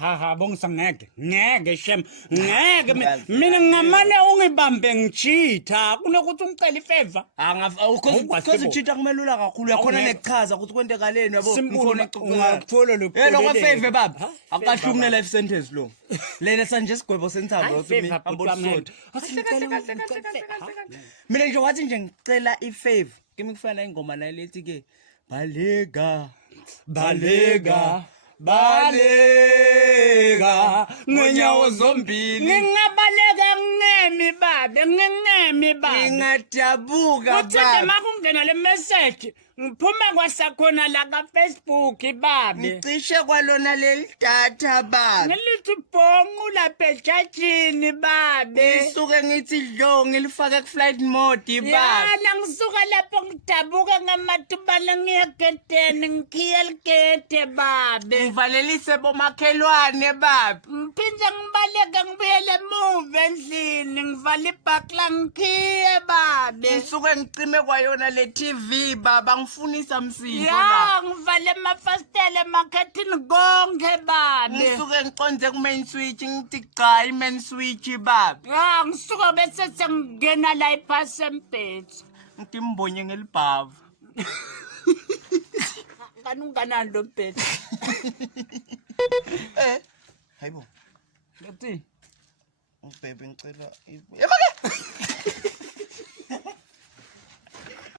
Ha bongisa ngeke shem ngeke mina ngamane ungibambe ngichitha kunokuthi ungicela ifavor Because ucheat akumelula kakhulu uyakhona nekuchaza ukuthi kwentekaleni yabo ngikhona ungakuthola lo lo kwa-favor baba akasho kune life sentence lo lena sanje isigwebo sentando mina nje wathi nje ngicela ifavor kimi kufana ingoma nayo lethi ke balega ngenyawo zombili ngingabaleka ngingemi babe ngingadabuka uthi nje makungena le message ngiphuma kwasakhona la ka-Facebook babe ngicishe kwalona leli datha baba ngilithi bhongu lapha ejajini babe ngisuke ngithi dlo ngilifake ku-flight mode baba yana ngisuka lapho ngidabuka ngamatubane ngiyegedeni ngikhiye ligede babe ngivalelise bomakhelwane baba ngiphinde ngibaleke ngibuyele emuva endlini ngivala ibhakla ngikhiye babe ngisuke ngicime kwayona le TV baba ngifunisa msindo ya ngivale amafastela emakhethini konke babe ngisuke ngiconze ku-main switch ngithi cha i-main switch baba ya ngisuka bese sengingena la iphasi embhethi ngithi mbonye ngelibhavu kanti unganani lo mbhethi hayibo ngathi ubhebe ngicela yebo ke